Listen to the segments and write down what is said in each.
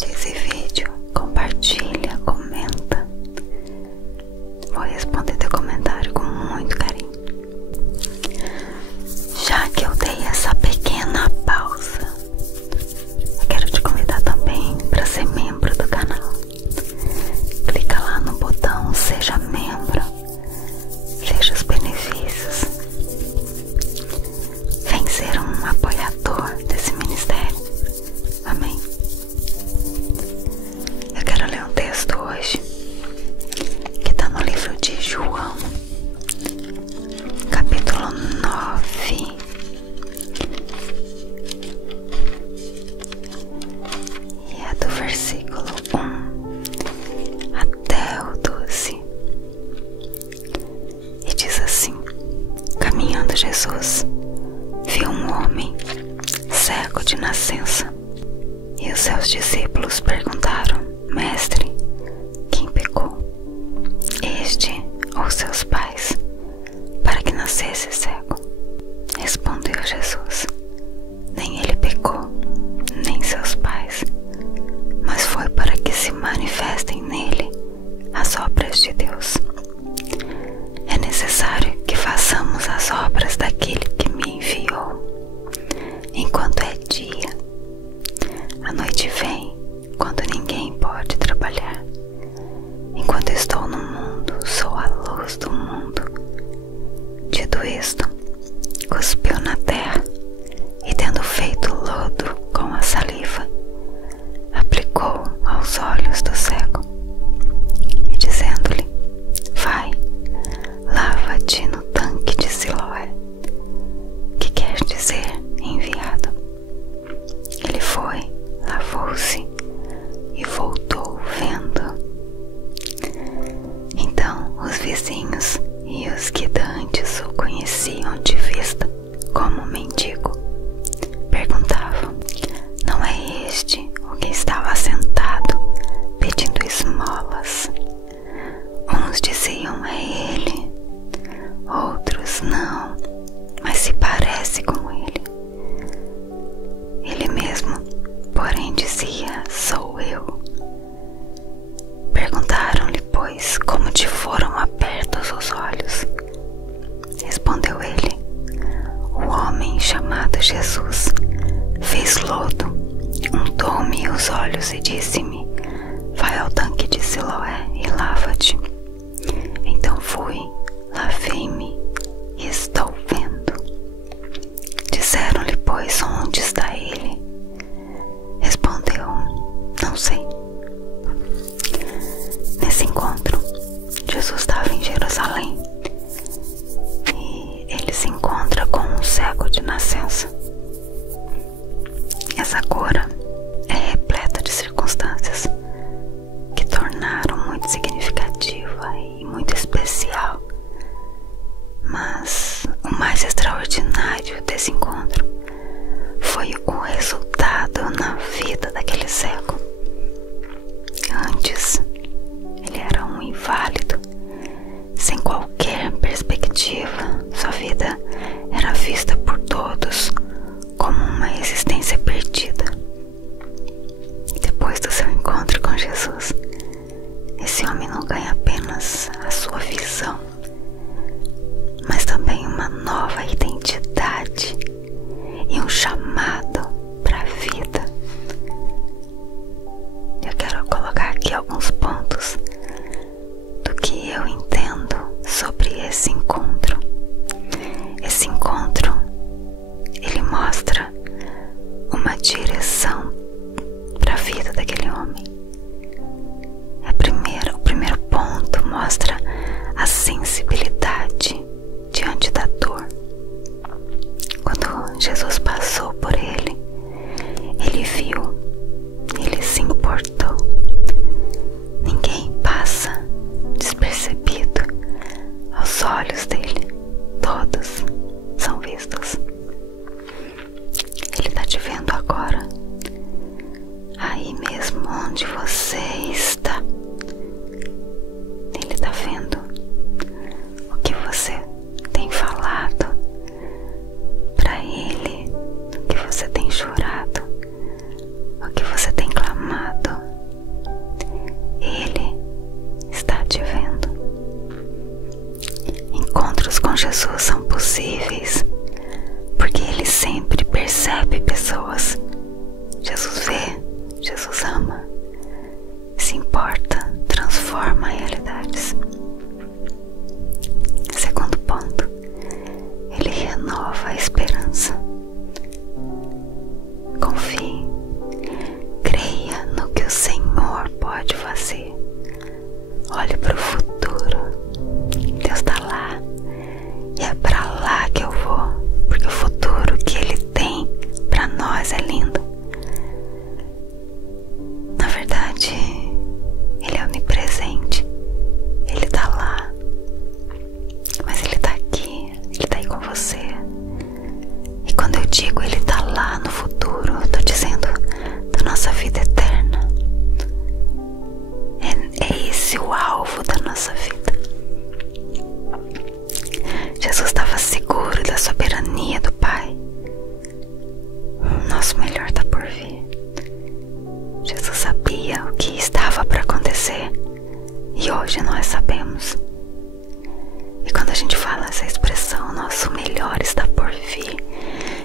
curte esse vídeo, compartilha, comenta. Vou responder teu comentário com muito carinho. Já que eu dei essa pequena pausa, eu quero te convidar também para ser membro do canal. Clica lá no botão Seja Membro, veja os benefícios. Vem ser um apoiador desse ministério. Amém? Eu quero ler um texto hoje que está no livro de João, capítulo 9. E é do versículo 1 até o 12. E diz assim: Caminhando Jesus viu um homem cego de nascença. E os seus discípulos perguntaram: Mestre, quem pecou, este ou seus pais, para que nascesse cego? Respondeu Jesus: Nem ele pecou, nem seus pais, mas foi para que se manifestem nele as obras de Deus. É necessário que façamos as obras daquele que me enviou, enquanto é dia. A noite vem, quando ninguém pode trabalhar. Enquanto estou no mundo, sou a luz do mundo. Dito isto, cuspiu na terra e, tendo feito lodo com a saliva, aplicou aos olhos do cego e, dizendo-lhe: Vai, lava-te no tanque de Siloé, que quer dizer enviado. Ele foi, lavou-se e voltou vendo. Então os vizinhos e os que dantes o conheciam de vista como mendigo perguntavam: Não é este o que estava sentado pedindo esmolas? Uns diziam: É ele. Outros: Não, mas se parece com ele. Ele mesmo, porém, dizia: Sou eu. Perguntaram-lhe, pois, como te foram abertos os olhos. Respondeu ele: O homem chamado Jesus fez lodo, untou-me os olhos e disse-me: Vai ao tanque de Siloé e lava-te. Então fui, lavei-me e estou vendo. Disseram-lhe, pois, onde está ele? Respondeu: Não sei. Nesse encontro, Jesus estava em Jerusalém e ele se encontra com um cego de nascença. Essa cura é repleta de circunstâncias que tornaram muito significativa e muito especial. Mas o mais extraordinário desse encontro foi o resultado na vida daquele cego. Antes, ele era um inválido, sem qualquer perspectiva. Sua vida era vista por todos como uma existência perdida. E depois do seu encontro com Jesus, esse homem não ganha apenas a sua visão, mas também uma nova identidade e um chamado para a vida. Eu quero colocar aqui alguns pontos do que eu entendo sobre esse encontro. Esse encontro, ele mostra uma direção para a vida daquele homem. O primeiro ponto mostra a sensibilidade diante da dor. Quando Jesus passou por ele, ele viu, ele se importou. Ninguém passa despercebido aos olhos dele. Todos são vistos. Ele está te vendo agora, aí mesmo onde você está. Ele está vendo o que você tem falado para ele, o que você tem chorado, o que você tem clamado. Jesus são possíveis, porque Ele sempre percebe pessoas. Jesus vê, Jesus ama, se importa, transforma realidades. Segundo ponto, Ele renova a esperança. Confie, creia no que o Senhor pode fazer. Olhe para o futuro. Deus está lá e é para lá que eu vou, porque o futuro que Ele tem para nós é lindo. Na verdade, Ele é onipresente. Ele está lá, mas Ele está aqui, Ele está aí com você. E quando eu digo Ele está lá no futuro, eu estou dizendo da nossa vida eterna. É esse o alvo da nossa vida. Jesus estava seguro da soberania do Pai. Nosso melhor está por vir. Jesus sabia o que estava para acontecer e hoje nós sabemos. E quando a gente fala essa expressão, nosso melhor está por vir,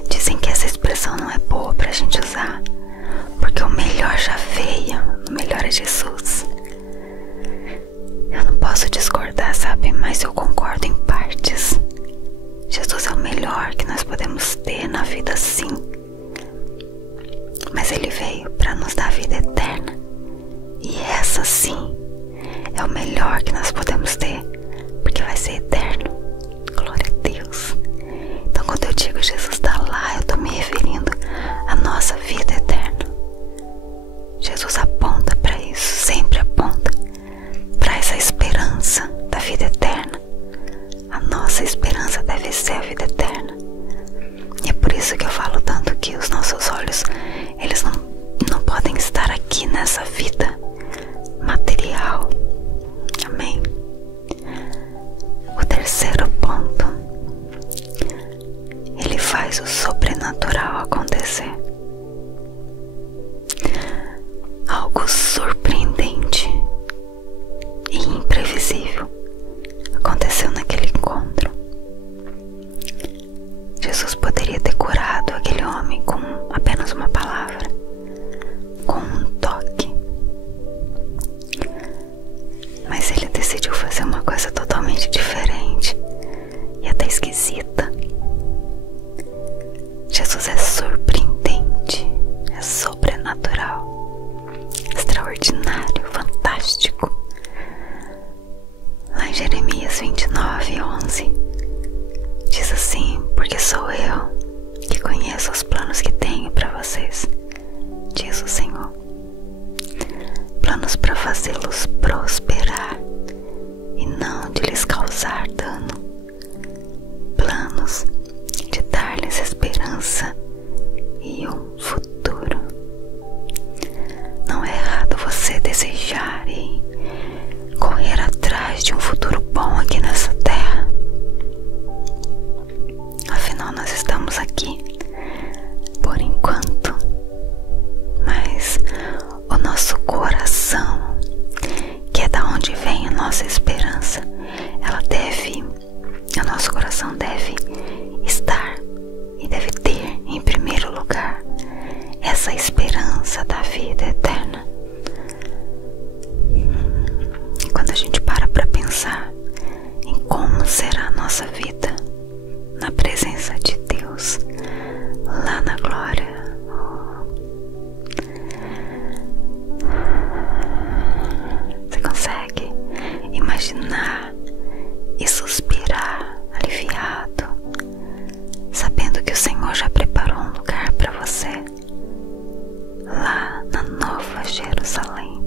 dizem que essa expressão não é boa para a gente usar, porque o melhor já veio, o melhor é Jesus. Eu não posso discordar, sabe? Mas eu concordo em partes. Jesus é o melhor que nós podemos ter na vida, sim. Mas Ele veio para nos dar vida eterna. E essa, sim, é o melhor que nós podemos ter, porque vai ser eterno. Glória a Deus. Então, quando eu digo Jesus está lá, eu estou me referindo à nossa vida eterna. Jesus aponta para isso, sempre aponta para essa esperança da vida eterna. A nossa esperança deve ser a vida eterna. E é por isso que eu falo tanto que os nossos olhos, eles não podem estar aqui nessa vida material. Amém? O terceiro ponto, Ele faz o sobrenatural acontecer. Algo surpreendente e imprevisível aconteceu naquele encontro. Jesus poderia ter curado aquele homem com apenas uma palavra, com um toque. Mas Ele decidiu fazer uma coisa totalmente diferente e até esquisita. Jesus é surpreendente, é sobrenatural, extraordinário, fantástico. Lá em Jeremias 29:11 diz assim: porque sou eu que conheço os planos que tenho para vocês, diz o Senhor, planos para fazê-los prosperar e não de lhes causar dano, planos de dar-lhes esperança e um futuro. Não é errado você desejar e correr atrás de um futuro bom aqui nessa terra. Afinal, nós estamos aqui por enquanto, mas o nosso coração, que é da onde vem a nossa esperança, o nosso coração deve estar e deve ter em primeiro lugar essa esperança da vida eterna. E quando a gente para pensar em como será a nossa vida na presença de Deus, lá na glória, você consegue imaginar e suspirar aliviado, sabendo que o Senhor já preparou um lugar para você lá na Nova Jerusalém.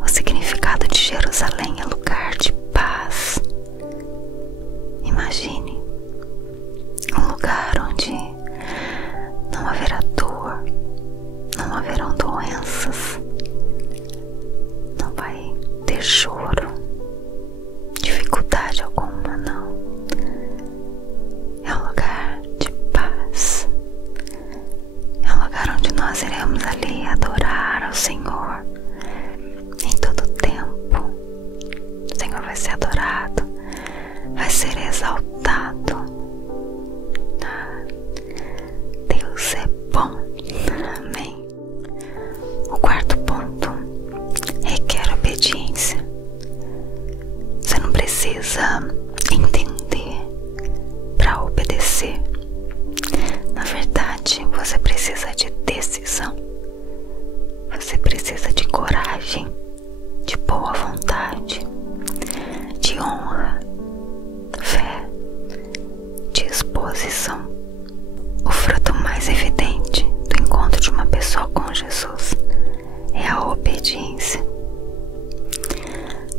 O significado de Jerusalém é lugar de paz. Imagine um lugar onde não haverá dor, não haverão doenças, não vai ter choro, dificuldade alguma, não. É um lugar de paz. É um lugar onde nós iremos ali adorar ao Senhor em todo tempo, precisa entender para obedecer. Na verdade, você precisa de decisão. Você precisa de coragem, de boa vontade, de honra, fé, disposição. O fruto mais evidente do encontro de uma pessoa com Jesus é a obediência.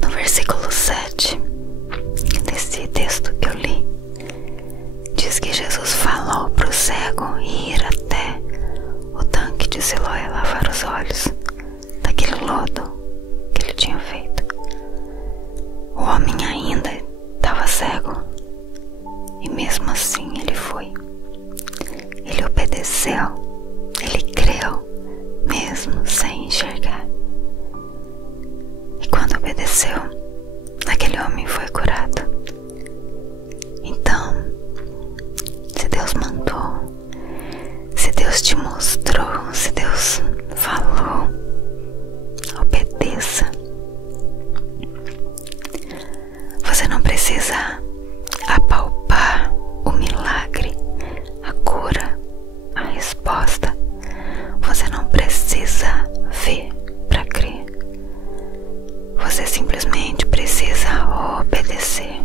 No versículo 7 desse texto que eu li, diz que Jesus falou para o cego ir até o tanque de Siloé lavar os olhos daquele lodo que ele tinha feito. O homem ainda estava cego e mesmo assim ele foi. Ele obedeceu, ele creu mesmo sem enxergar. E quando obedeceu, aquele homem foi curado. Então, se Deus mandou, se Deus te mostrou, se Deus falou, obedeça. Você não precisa apalpar o milagre, a cura, a resposta. Você não precisa ver para crer. Você simplesmente precisa obedecer.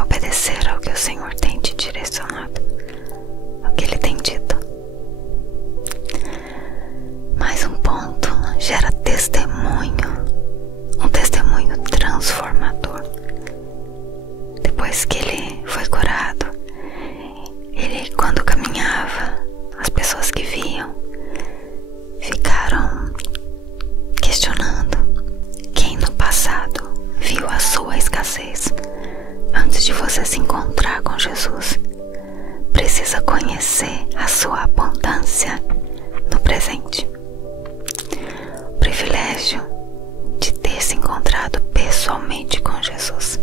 Obedecer ao que o Senhor tem te direcionado, ao que Ele tem dito. Mais um ponto: gera testemunho, um testemunho transformador. Depois que ele foi curado, ele, quando caminhava, as pessoas que viam ficaram questionando: quem no passado viu a sua escassez antes de você se encontrar com Jesus precisa conhecer a sua abundância no presente. O privilégio de ter se encontrado pessoalmente com Jesus,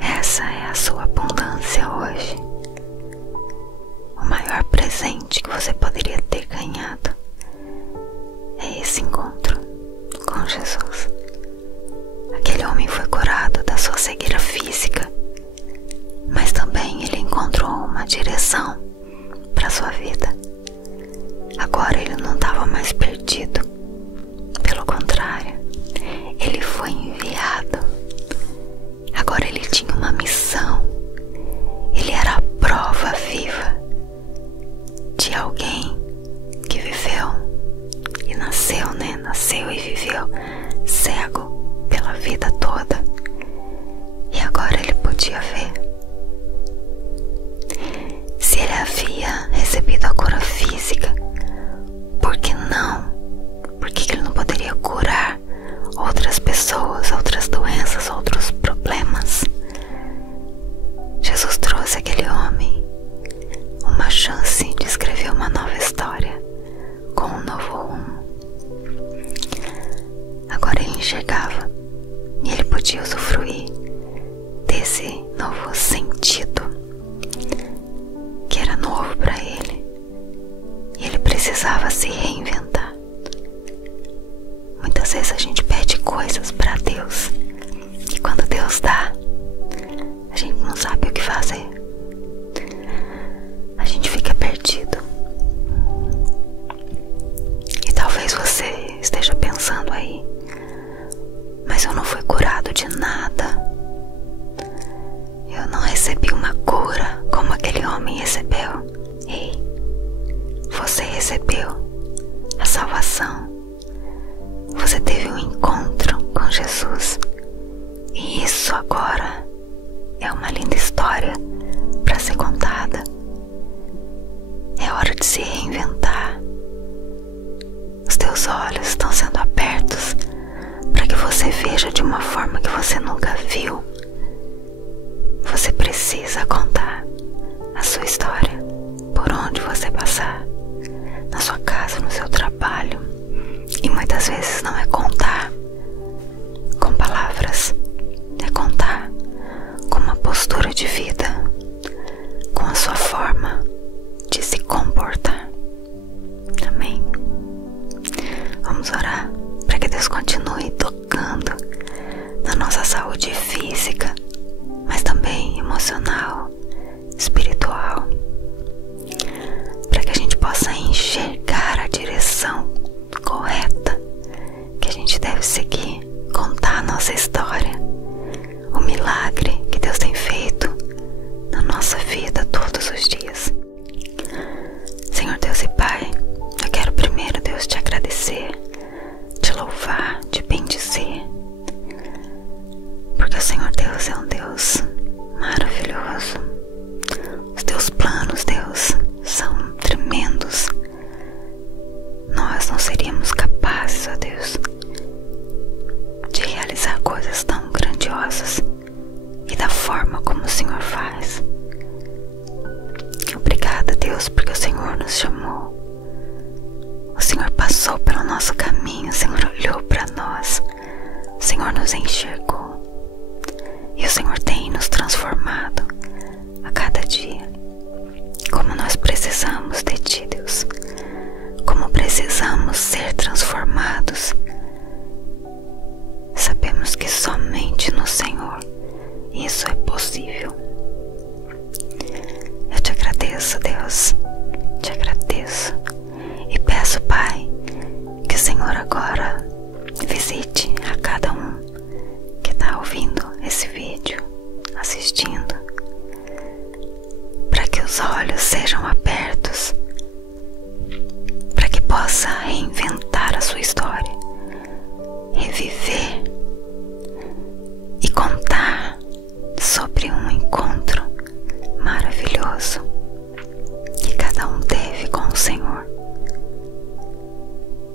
essa é a sua abundância hoje. O maior presente que você poderia ter ganhado é esse encontro com Jesus. Aquele homem foi curado da sua cegueira física, mas também ele encontrou uma direção para sua vida. Agora ele não estava mais perdido. Pelo contrário, ele foi enviado. Agora ele tinha uma missão. Ele era a prova viva de alguém que viveu e nasceu, Nasceu e viveu cego pela vida toda. E agora ele podia ver. Se ele havia recebido a cura física, por que não? Por que ele não poderia curar outras pessoas, outras doenças, outros problemas? Jesus trouxe àquele homem uma chance de escrever uma nova história com um novo rumo. Agora ele enxergava e ele podia usufruir desse novo sentido que era novo para ele, e ele precisava se reinventar. Muitas vezes a gente pede coisas para Deus e quando Deus dá, a gente não sabe o que fazer. A gente fica perdido. E talvez você esteja pensando aí: mas eu não fui curado de nada. Eu não recebi uma cura como aquele homem recebeu. Ei, você recebeu a salvação. Você teve um encontro com Jesus. E isso agora é uma linda história para ser contada. É hora de se reinventar. Os teus olhos estão sendo abertos para que você veja de uma forma que você nunca viu. Você precisa contar a sua história por onde você passar, na sua casa, no seu trabalho. E muitas vezes não é contar com palavras, é contar com uma postura de vida, com a sua forma de se comportar. Amém? Vamos orar para que Deus continue tocando na nossa saúde física, mas também emocional, espiritual, para que a gente possa enxergar a direção correta que a gente deve seguir, contar a nossa história, o milagre que Deus tem feito na nossa vida todos os dias. Senhor Deus e Pai, eu quero primeiro, Deus, te agradecer, te louvar, te bendizer, porque o Senhor Deus é um Deus maravilhoso. Os teus planos, Deus, são tremendos. Nós não seríamos capazes, ó Deus, de realizar coisas tão grandiosas e da forma como o Senhor faz. Obrigada, Deus, porque o Senhor nos chamou. O Senhor passou pelo nosso caminho, o Senhor olhou para nós, o Senhor nos enxergou e o Senhor tem nos transformado a cada dia. Como nós precisamos de Ti, Deus, como precisamos ser transformados. Sabemos que somente no Senhor isso é possível. Eu te agradeço, Deus, te agradeço e peço, Pai, que o Senhor agora visite a cada um que está ouvindo esse vídeo, assistindo, para que os olhos sejam abertos, para que possa reinventar a sua história, reviver e contar sobre um encontro maravilhoso que cada um teve com o Senhor.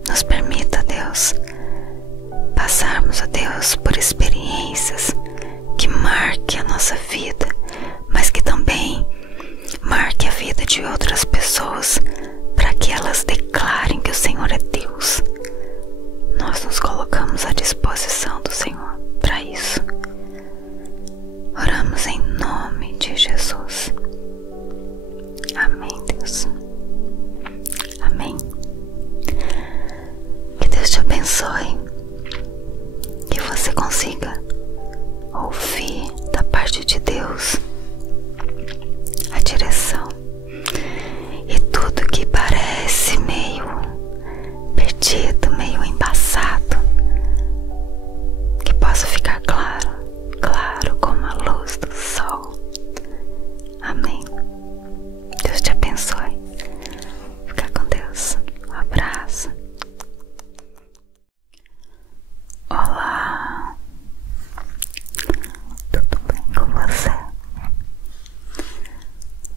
Nos permita, Deus, passarmos, ó Deus, por experiências que marquem a nossa vida, mas que também marque a vida de outras pessoas, para que elas declarem que o Senhor é Deus. Nós nos colocamos à disposição do Senhor para isso. Oramos em nome de Jesus. Amém, Deus. Amém. Que Deus te abençoe, que você consiga ouvir da parte de Deus a direção, e tudo que parece meio perdido, meio embaçado, que possa ficar claro, claro como a luz do sol. Amém. Deus te abençoe. Fica com Deus. Um abraço. Olá, tudo bem com você?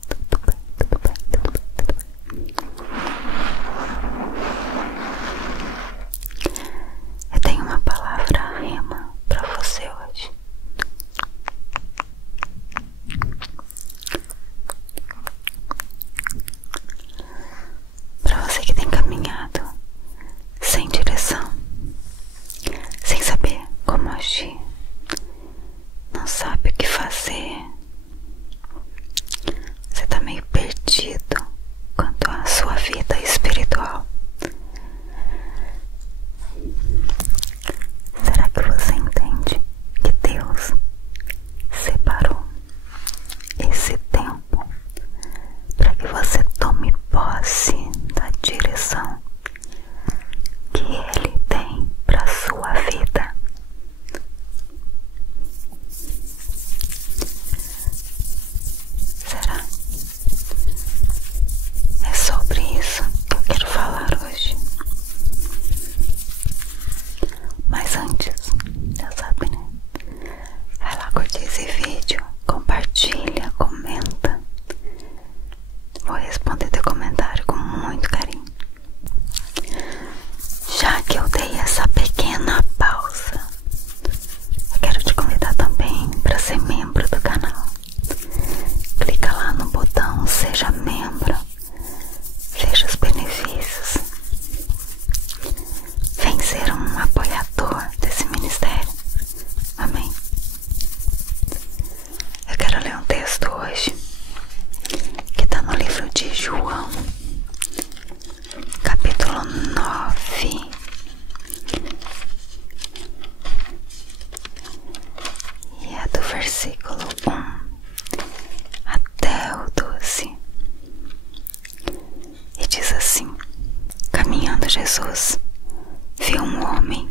Tudo bem, tudo bem, tudo bem, tudo bem. Eu tenho uma palavra rema para você hoje. Para você que tem caminhado sem direção, sem saber como agir, não sabe o que fazer, você está meio perdido quanto à sua vida espiritual. Será que você entende que Deus separou esse tempo para que você tome posse da direção que Ele tem para sua vida? Será? É sobre isso que eu quero falar hoje. Mas antes, já sabe, né? Vai lá curtir esse vídeo, compartilha, comenta. Vou responder teu comentário com muito carinho. Já que eu dei essa pequena pausa, eu quero te convidar também para ser membro do canal. Clica lá no botão Seja Membro, veja os benefícios. Vem ser um apoiador desse ministério. Amém. Eu quero ler um texto hoje que está no livro de João, capítulo 9, viu um homem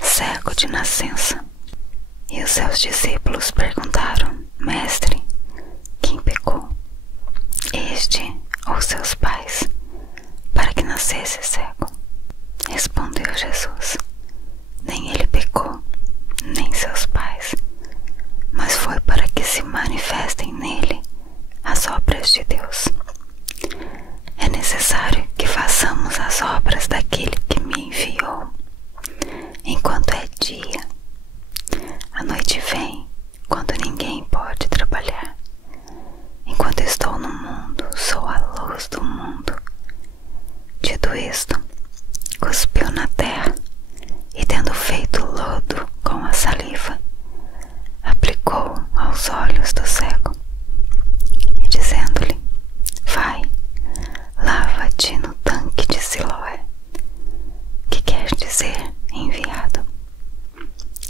cego de nascença. E os seus discípulos perguntaram: Mestre, quem pecou, este ou seus pais, para que nascesse cego? Respondeu Jesus: Nem ele pecou, nem seus pais, mas foi para que se manifestem nele as obras de Deus. É necessário que façamos as obras daquele que me enviou, enquanto é dia. A noite vem, quando ninguém pode trabalhar. Enquanto estou no mundo, sou a luz do mundo. Dito isto, cuspiu na terra e, tendo feito lodo com a saliva, aplicou aos olhos do cego e, dizendo-lhe: Vai, lava-te no tanque de Siloé, que quer dizer enviado.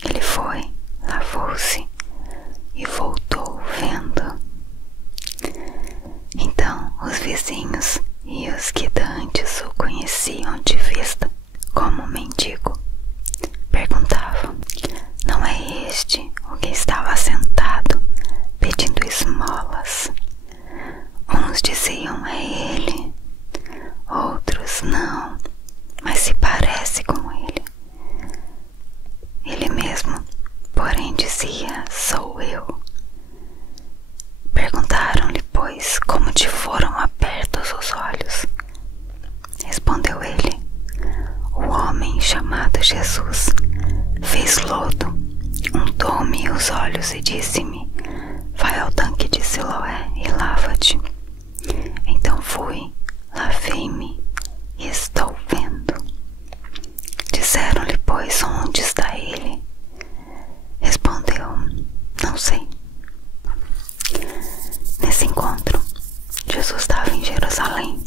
Ele foi, lavou-se e voltou vendo. Então os vizinhos e os que dantes o conheciam de vista como mendigo perguntavam: Não é este o que estava sentado pedindo esmolas? Uns diziam: É ele, outros: Não, mas se parece com ele. Ele mesmo, porém, dizia: Sou eu. Perguntaram-lhe, pois, como te foram abertos os olhos. Respondeu ele: O homem chamado Jesus fez lodo, untou-me os olhos e disse-me: Vai ao tanque de Siloé e lava-te. Então fui, lavei-me e estou vendo. Disseram-lhe, pois, onde está ele? Respondeu: Não sei. Nesse encontro, Jesus estava em Jerusalém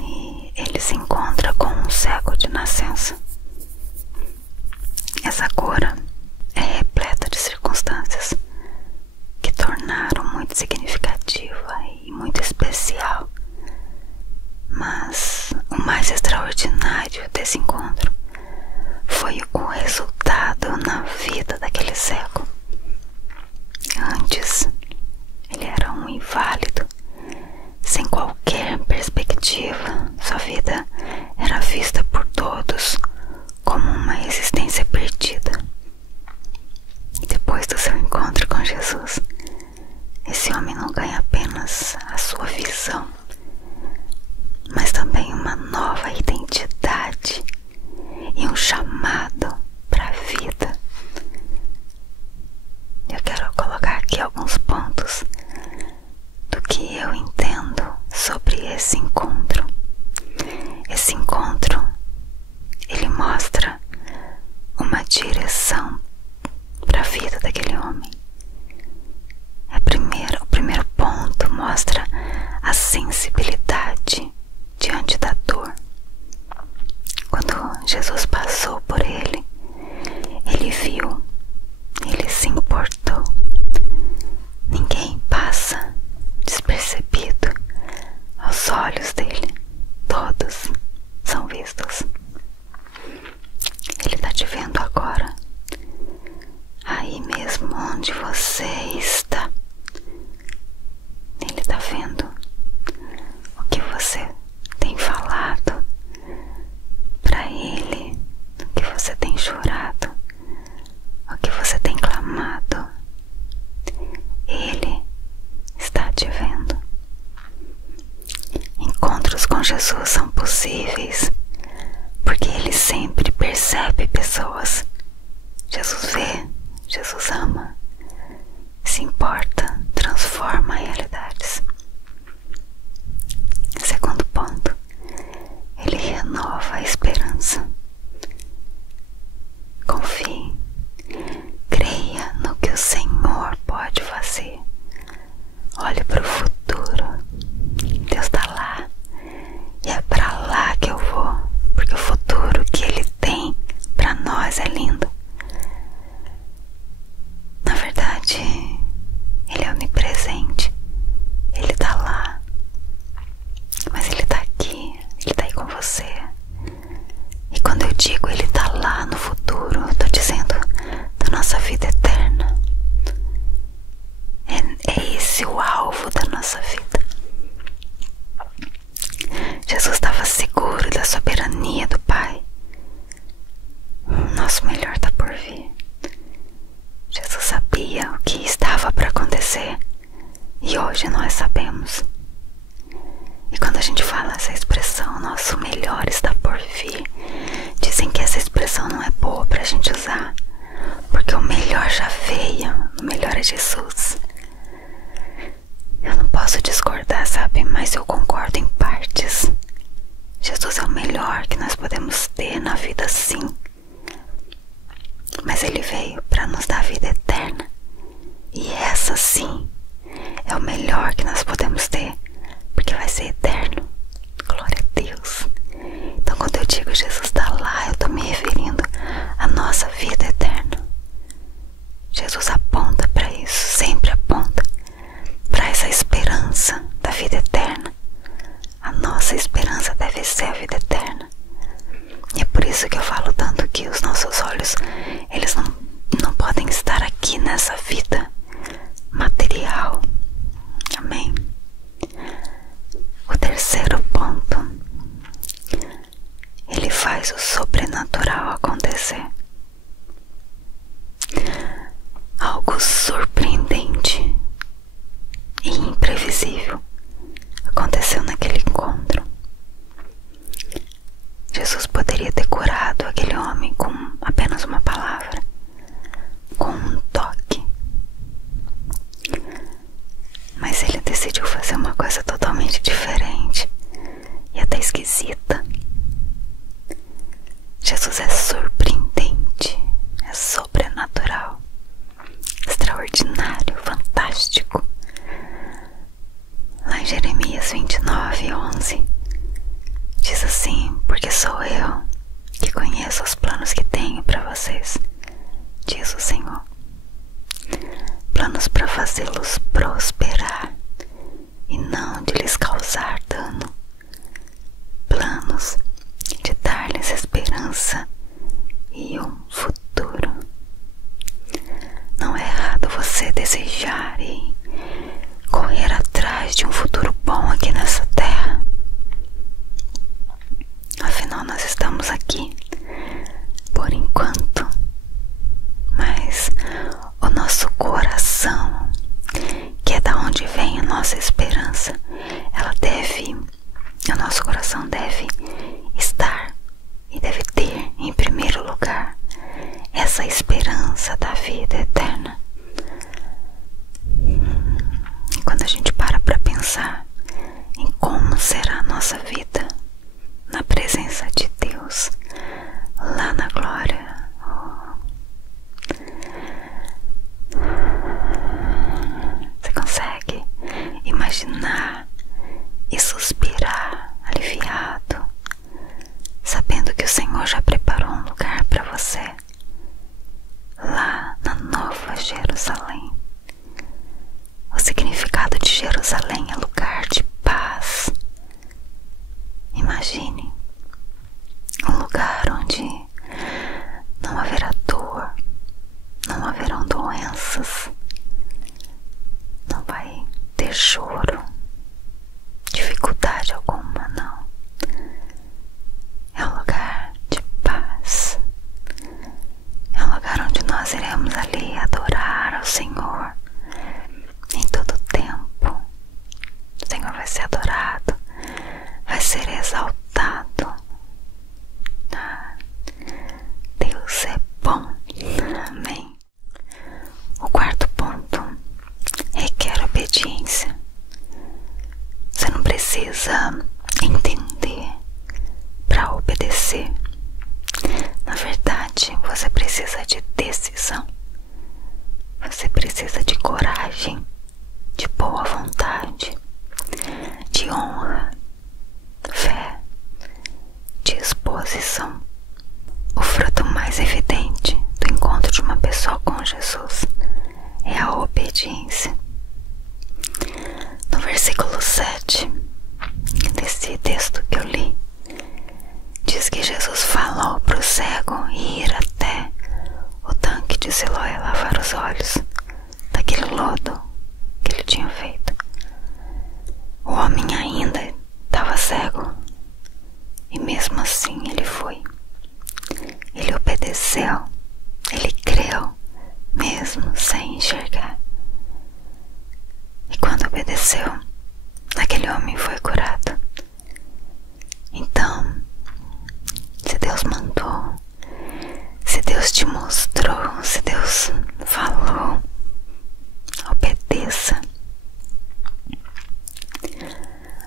e ele se encontra com um cego de nascença. Essa cura é repleta de circunstâncias que tornaram muito significativa e muito especial. Mas o mais extraordinário desse encontro foi o resultado na vida daquele cego. Antes, ele era um inválido, sem qualquer perspectiva. Sua vida era vista por todos como uma existência perdida. E depois do seu encontro com Jesus, esse homem não ganha apenas a sua visão, mas também uma nova identidade e um chamado para a vida. Eu quero colocar aqui alguns pontos do que eu entendo sobre esse encontro. Esse encontro, ele mostra uma direção para a vida daquele homem. O primeiro ponto mostra a sensibilidade diante da dor. Quando Jesus passou por ele, ele viu, ele se importou. Ninguém passa despercebido aos olhos dele. Todos são vistos. Ele está te vendo agora, aí mesmo onde você está. Ele está vendo o que você tem falado para ele, o que você tem chorado, o que você tem clamado. Ele está te vendo. Encontros com Jesus são possíveis porque ele sempre percebe pessoas. Jesus vê, Jesus ama, se importa, transforma realidades. Segundo ponto, ele renova a esperança. Confie, creia no que o Senhor pode fazer. Olhe para o futuro. Deus está lá e é para lá que eu vou, porque o futuro que ele tem para nós é lindo. Na verdade, ele é onipresente. Ele está lá, mas ele está aqui, ele está aí com você. E quando digo ele tá lá no futuro, eu tô dizendo da nossa vida eterna. É esse o alvo da nossa vida. Jesus estava seguro da soberania do Pai. Nosso melhor está por vir. Jesus sabia o que estava para acontecer e hoje nós sabemos. E quando a gente fala essa expressão, nosso melhor está por vir, dizem que essa expressão não é boa para a gente usar, porque o melhor já veio, o melhor é Jesus. Eu não posso discordar, sabe? Mas eu concordo em partes. Jesus é o melhor que nós podemos ter na vida, sim. Mas ele veio para nos dar vida eterna. E essa, sim, é o melhor que nós podemos ter, porque vai ser eterno. Glória a Deus. Então, quando eu digo Jesus está lá, eu estou me referindo à nossa vida eterna. Jesus aponta para isso, sempre aponta para essa esperança da vida eterna. A nossa esperança deve ser a vida eterna. E é por isso que eu falo tanto que os nossos olhos, eles não podem estar aqui nessa vida material. Amém? O terceiro ponto, ele faz o sobrenatural acontecer. Algo surpreendente e imprevisível aconteceu naquele encontro. Jesus poderia ter curado aquele homem com apenas uma palavra, com um toque. Mas ele decidiu fazer uma coisa totalmente diferente e até esquisita. Jesus é surpreendente, é sobrenatural, extraordinário, fantástico. Lá em Jeremias 29:11 diz assim: porque sou eu que conheço os planos que tenho para vocês, diz o Senhor, planos para fazê-los prosperar e não de lhes causar dano, planos de dar-lhes esperança e um futuro. Não é errado você desejar e correr atrás de um futuro bom aqui nessa terra. Afinal, nós estamos aqui por enquanto, mas o nosso coração, que é da onde vem a nossa esperança, o nosso coração deve estar e deve ter em primeiro lugar essa esperança da vida eterna. E quando a gente para pensar em como será a nossa vida na presença de Deus, lá na glória, você consegue imaginar e suspirar aliviado, sabendo que o Senhor já preparou um lugar para você lá na Nova Jerusalém. O significado de Jerusalém é lugar de paz. Imagine um lugar onde não haverá dor, não haverão doenças, não vai ter choro, dificuldade alguma, não. É um lugar de paz. É um lugar onde nós iremos ali adorar ao Senhor em todo o tempo. O Senhor vai ser adorado, vai ser exaltado. Deus é bom. Amém. O quarto ponto requer obediência. Você não precisa entender para obedecer. Na verdade, você precisa de decisão. Você precisa de coragem, de boa vontade, de honra, fé, disposição. O fruto mais evidente do encontro de uma pessoa com Jesus é a obediência. No versículo 7 desse texto que eu li, diz diz que Jesus falou para o cego ir até o tanque de Siloé lavar os olhos daquele lodo que ele tinha feito. O homem ainda estava cego e mesmo assim ele foi. Ele obedeceu, ele creu mesmo sem enxergar. E quando obedeceu, aquele homem foi curado. Então, se Deus mandou, se Deus te mostrou, se Deus falou, obedeça.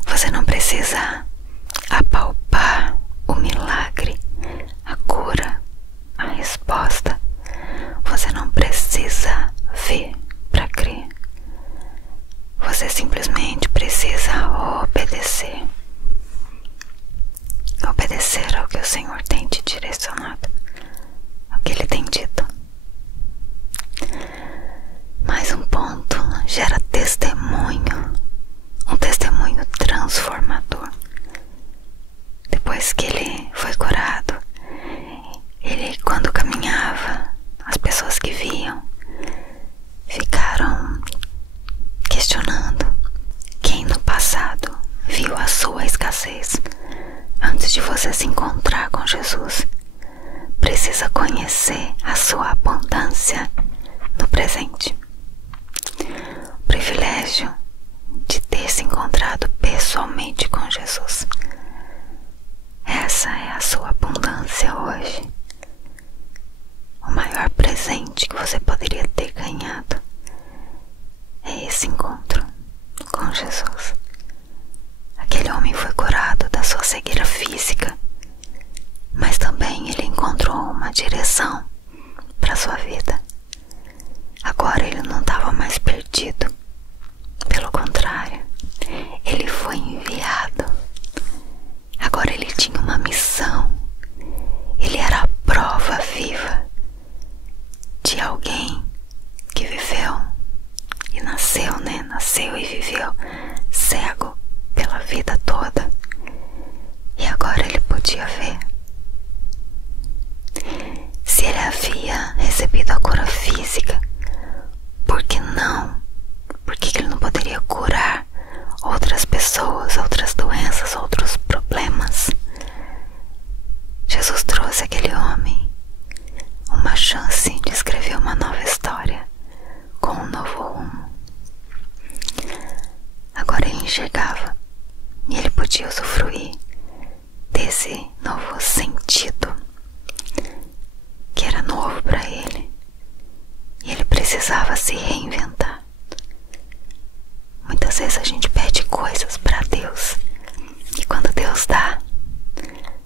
Você não precisa apalpar o milagre, a cura, a resposta. Você não precisa ver para crer. Você simplesmente precisa obedecer. Obedecer ao que o Senhor tem te direcionado, ao que Ele tem dito. Mais um ponto: gera testemunho, um testemunho transformador. Depois que ele foi curado, ele, quando caminhava, as pessoas que viam ficaram questionando: quem no passado viu a sua escassez antes de você se encontrar com Jesus precisa conhecer a sua abundância no presente. O privilégio de ter se encontrado pessoalmente com Jesus. Essa é a sua abundância hoje. O maior presente que você poderia ter ganhado é esse encontro com Jesus. Aquele homem foi curado da sua cegueira física, mas também ele encontrou uma direção para sua vida. Agora ele não estava mais perdido. Pelo contrário, ele foi enviado. Agora ele tinha uma missão. Ele era a prova viva de alguém que viveu e nasceu, Nasceu e viveu cego pela vida toda. E agora ele podia ver. Se ele havia recebido a cura física, por que não? Por que ele não poderia curar outras pessoas, outras doenças, outros problemas? Jesus trouxe àquele homem uma chance de escrever uma nova história com um novo rumo. Agora ele enxergava e ele podia usufruir desse novo sentido que era novo para ele, e ele precisava se reinventar. Muitas vezes a gente pede coisas para Deus e quando Deus dá,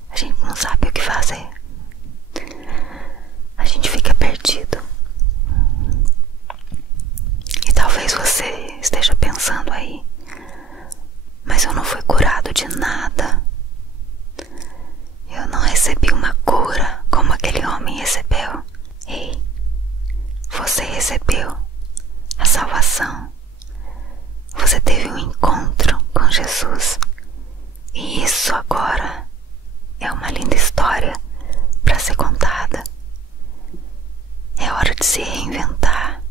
a gente não sabe o que fazer. A gente fica perdido. E talvez você esteja pensando aí: mas eu não fui curado de nada. Eu não recebi uma cura como aquele homem recebeu. Ei, você recebeu a salvação. Você teve um encontro com Jesus. E isso agora é uma linda história para ser contada. É hora de se reinventar.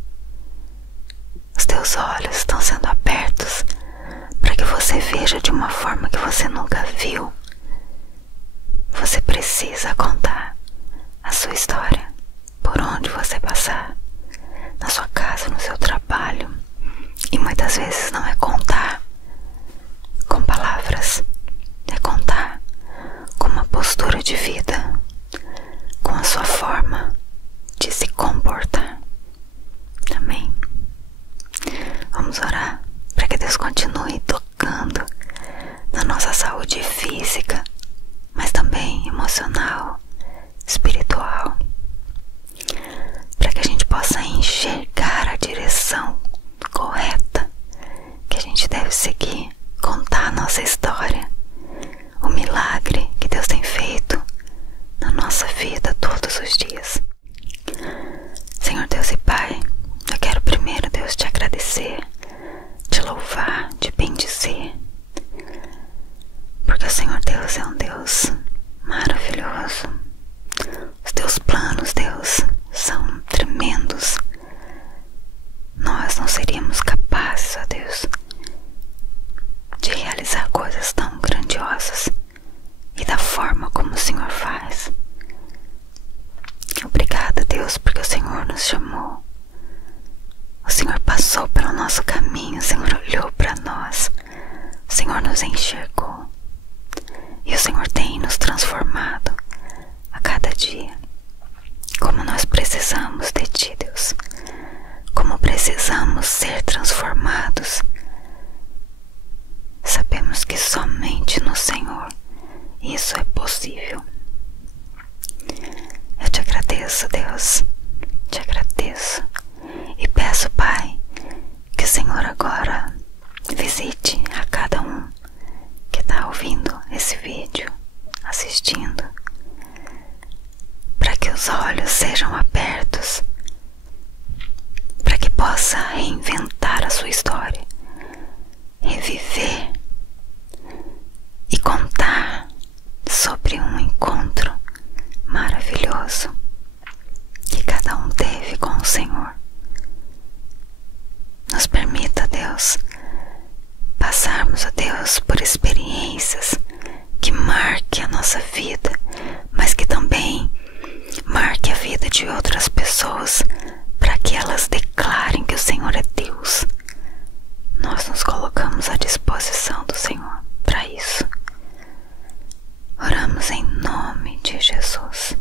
Os teus olhos estão sendo abertos para que você veja de uma forma que você nunca viu. Você precisa contar a sua história por onde você passar, na sua casa, no seu trabalho. E muitas vezes não é contar com palavras, é contar com uma postura de vida, com a sua forma de se comportar. Amém? Vamos orar para que Deus continue tocando na nossa saúde física, mas também emocional, espiritual, para que a gente possa enxergar a direção correta que a gente deve seguir, contar a nossa história, o milagre que Deus tem feito na nossa vida todos os dias. Senhor Deus e Pai, eu quero primeiro, Deus, te agradecer, te louvar, te bendizer, porque o Senhor Deus é um Deus maravilhoso. dia. Como nós precisamos de Ti, Deus. Como precisamos ser transformados. Sabemos que somente no Senhor isso é possível. Eu te agradeço, Deus. Te agradeço. E peço, Pai, que o Senhor agora visite a cada um que está ouvindo esse vídeo, assistindo, para que os olhos sejam abertos, para que possa reinventar a sua história, reviver e contar sobre um encontro maravilhoso que cada um teve com o Senhor. Nos permita, Deus, passarmos, ó Deus, por experiências que marquem a nossa vida, mas que também marque a vida de outras pessoas, para que elas declarem que o Senhor é Deus. Nós nos colocamos à disposição do Senhor para isso. Oramos em nome de Jesus.